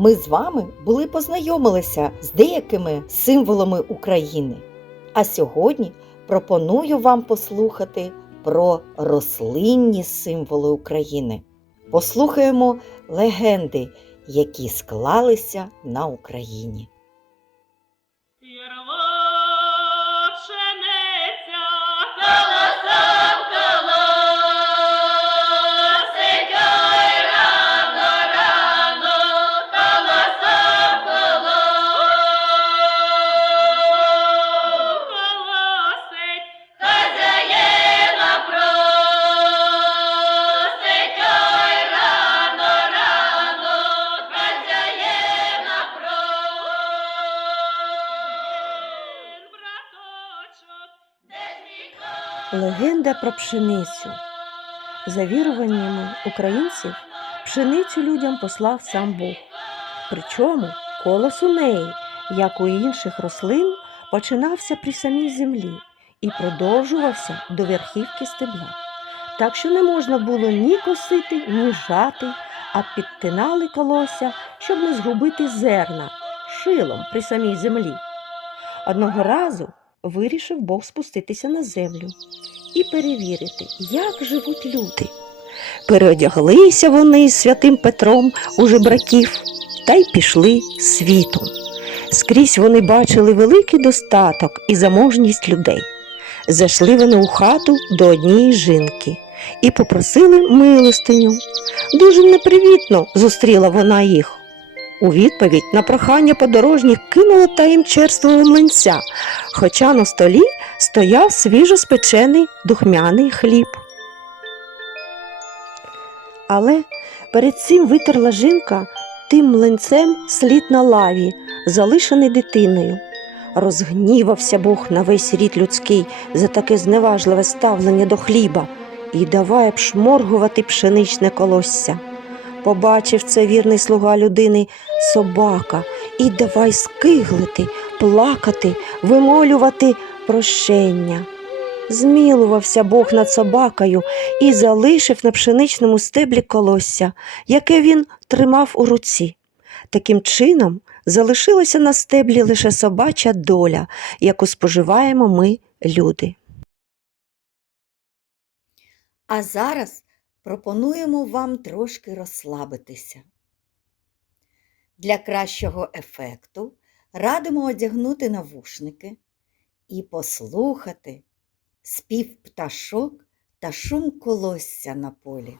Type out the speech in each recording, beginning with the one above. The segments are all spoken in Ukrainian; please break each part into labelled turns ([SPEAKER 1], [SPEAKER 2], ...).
[SPEAKER 1] ми з вами були познайомилися з деякими символами України. А сьогодні пропоную вам послухати про рослинні символи України. Послухаємо легенди, які склалися на Україні.
[SPEAKER 2] Ярова
[SPEAKER 3] Легенда про пшеницю. За віруваннями українців, пшеницю людям послав сам Бог. Причому колос у неї, як у інших рослин, починався при самій землі і продовжувався до верхівки стебла. Так що не можна було ні косити, ні жати, а підтинали колося, щоб не згубити зерна шилом при самій землі. Одного разу вирішив Бог спуститися на землю і перевірити, як живуть люди. Переодяглися вони з святим Петром у жебраків та й пішли світом. Скрізь вони бачили великий достаток і заможність людей. Зайшли вони у хату до однієї жінки і попросили милостиню. Дуже непривітно зустріла вона їх. У відповідь на прохання подорожніх кинула та їм черствого млинця, хоча на столі стояв свіжоспечений духмяний хліб. Але перед цим витерла жінка тим млинцем слід на лаві, залишений дитиною. Розгнівався Бог на весь рід людський за таке зневажливе ставлення до хліба і давай обшморгувати пшеничне колосся. Побачив це вірний слуга людини собака, і давай скиглити, плакати, вимолювати прощення. Змілувався Бог над собакою і залишив на пшеничному стеблі колосся, яке він тримав у руці. Таким чином залишилася на стеблі лише собача доля, яку споживаємо ми, люди.
[SPEAKER 1] А зараз пропонуємо вам трошки розслабитися. Для кращого ефекту радимо одягнути навушники і послухати спів пташок та шум колосся на полі.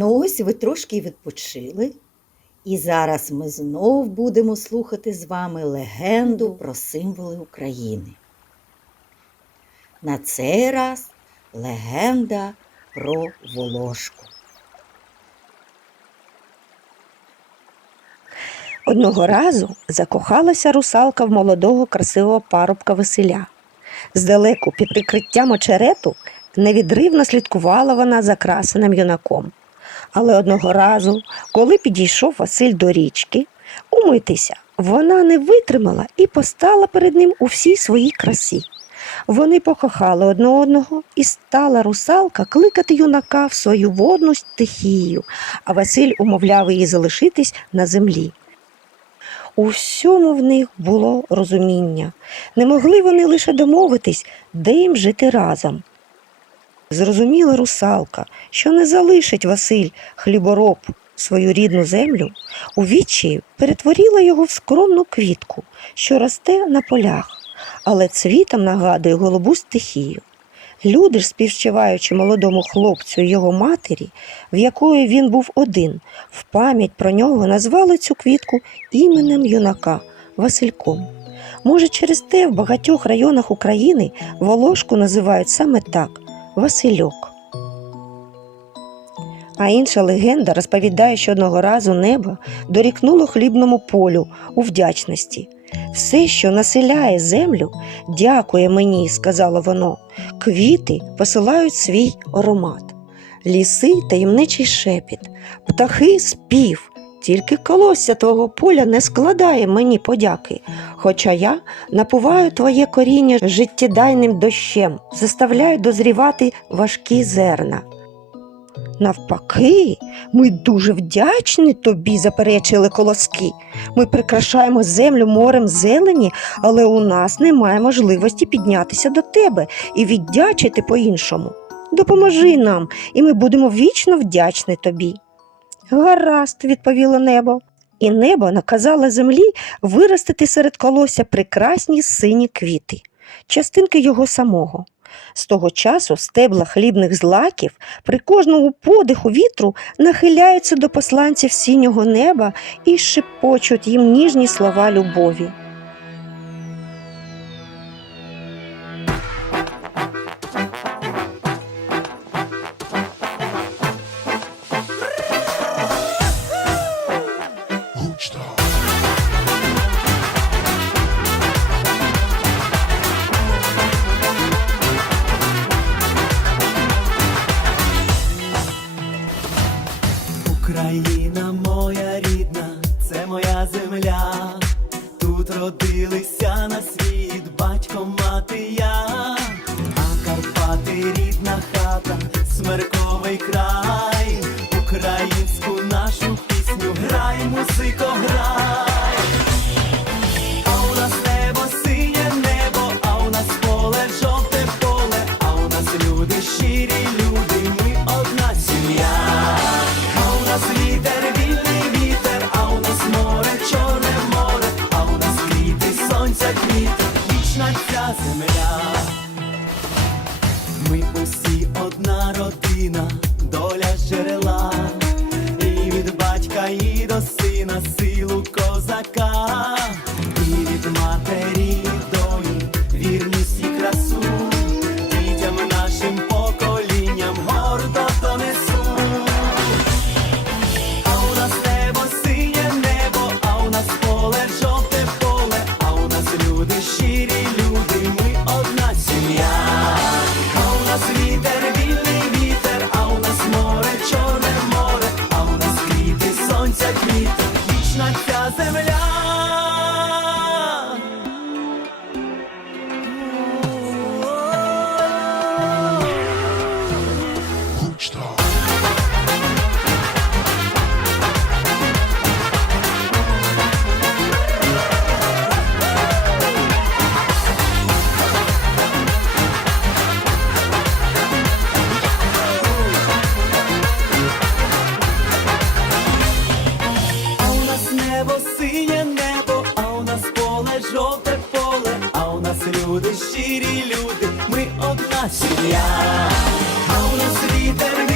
[SPEAKER 1] Ну ось ви трошки відпочили І зараз ми знов будемо слухати з вами легенду про символи України. На цей раз легенда про Волошку.
[SPEAKER 3] Одного разу закохалася русалка в молодого красивого парубка Василя. Здалеку, під прикриттям очерету, невідривно слідкувала вона за красеним юнаком. Але одного разу, коли підійшов Василь до річки, умитися, вона не витримала і постала перед ним у всій своїй красі. Вони покохали одне одного, і стала русалка кликати юнака в свою водну стихію, а Василь умовляв її залишитись на землі. У всьому в них було розуміння. Не могли вони лише домовитись, де їм жити разом. Зрозуміла русалка, що не залишить Василь хлібороб свою рідну землю, у відчаї перетворила його в скромну квітку, що росте на полях, але цвітом нагадує голубу стихію. Люди ж, співчуваючи молодому хлопцю його матері, в якої він був один, в пам'ять про нього назвали цю квітку іменем юнака Васильком. Може, через те в багатьох районах України Волошку називають саме так Васильок. А інша легенда розповідає, що одного разу небо дорікнуло хлібному полю у вдячності. Все, що населяє землю, дякує мені, сказало воно. Квіти посилають свій аромат, ліси таємничий шепіт, птахи спів. Тільки колосся твого поля не складає мені подяки, хоча я напуваю твоє коріння життєдайним дощем, заставляю дозрівати важкі зерна. Навпаки, ми дуже вдячні тобі, заперечили колоски. Ми прикрашаємо землю морем зелені, але у нас немає можливості піднятися до тебе і віддячити по-іншому. Допоможи нам, і ми будемо вічно вдячні тобі. Гаразд, відповіло небо. І небо наказало землі виростити серед колосся прекрасні сині квіти, частинки його самого. З того часу стебла хлібних злаків при кожному подиху вітру нахиляються до посланців синього неба і шепочуть їм ніжні слова любові.
[SPEAKER 4] Україна моя рідна, це моя земля. Тут родилися на світ батько, мати я, а Карпати рідна хата, смерковий край, українську нашу пісню грай, музико, грай. ዘመዳ сонця квіт, вічна ця земля. Сім'я, а у нас вітер